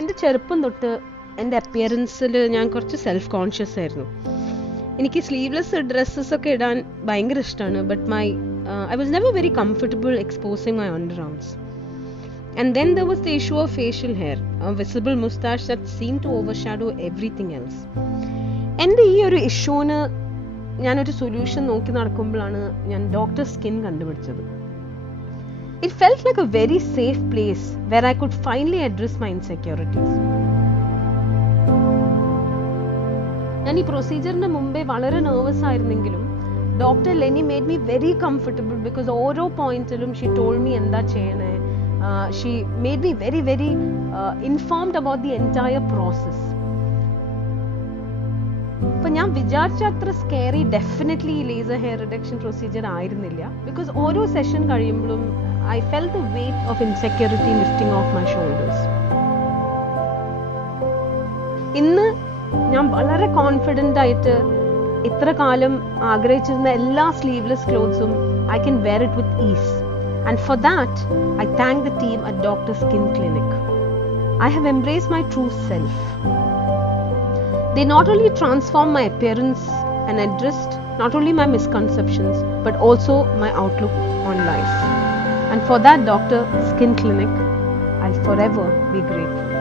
എൻ്റെ ചെറുപ്പം തൊട്ട് എൻ്റെ അപ്പിയറൻസിൽ ഞാൻ കുറച്ച് സെൽഫ് കോൺഷ്യസ് ആയിരുന്നു. എനിക്ക് സ്ലീവ്ലെസ് ഡ്രസ്സസ് ഒക്കെ ഇടാൻ ഭയങ്കര ഇഷ്ടമാണ്. But I was never very comfortable exposing my underarms. And then there was the issue of facial hair, a visible mustache that seemed to overshadow everything else. എൻ്റെ ഈ ഒരു ഇഷ്യൂന് ഞാനൊരു സൊല്യൂഷൻ നോക്കി നടക്കുമ്പോഴാണ് ഞാൻ ഡോക്ടർ സ്കിൻ കണ്ടുപിടിച്ചത്. It felt like a very safe place where I could finally address my insecurities. ഞാൻ ഈ പ്രൊസീജിയറിന് മുമ്പേ വളരെ നെർവസ് ആയിരുന്നെങ്കിലും doctor Leni made me very comfortable because ഓരോ പോയിന്റിലും ഷീ ടോൾഡ് മീ എന്താ ചെയ്യണേ. She made me very very informed about the entire process. ഇപ്പൊ ഞാൻ വിചാരിച്ച അത്ര scary definitely laser hair reduction procedure ആയിരുന്നില്ല. ബിക്കോസ് ഓരോ സെഷൻ കഴിയുമ്പോഴും I felt the weight of insecurity lifting off my shoulders. ഇന്ന് ഞാൻ വളരെ കോൺഫിഡൻ്റ് ആയിട്ട് ഇത്ര കാലം ആഗ്രഹിച്ചിരുന്ന എല്ലാ സ്ലീവ്ലെസ് ക്ലോത്ത്സും I can wear it with ease. And for that, I thank the team at Dr. Skin Clinic. I have embraced my true self. They not only transformed my appearance and addressed not only my misconceptions, but also my outlook on life. And for that, Dr. Skin Clinic, I'll forever be grateful.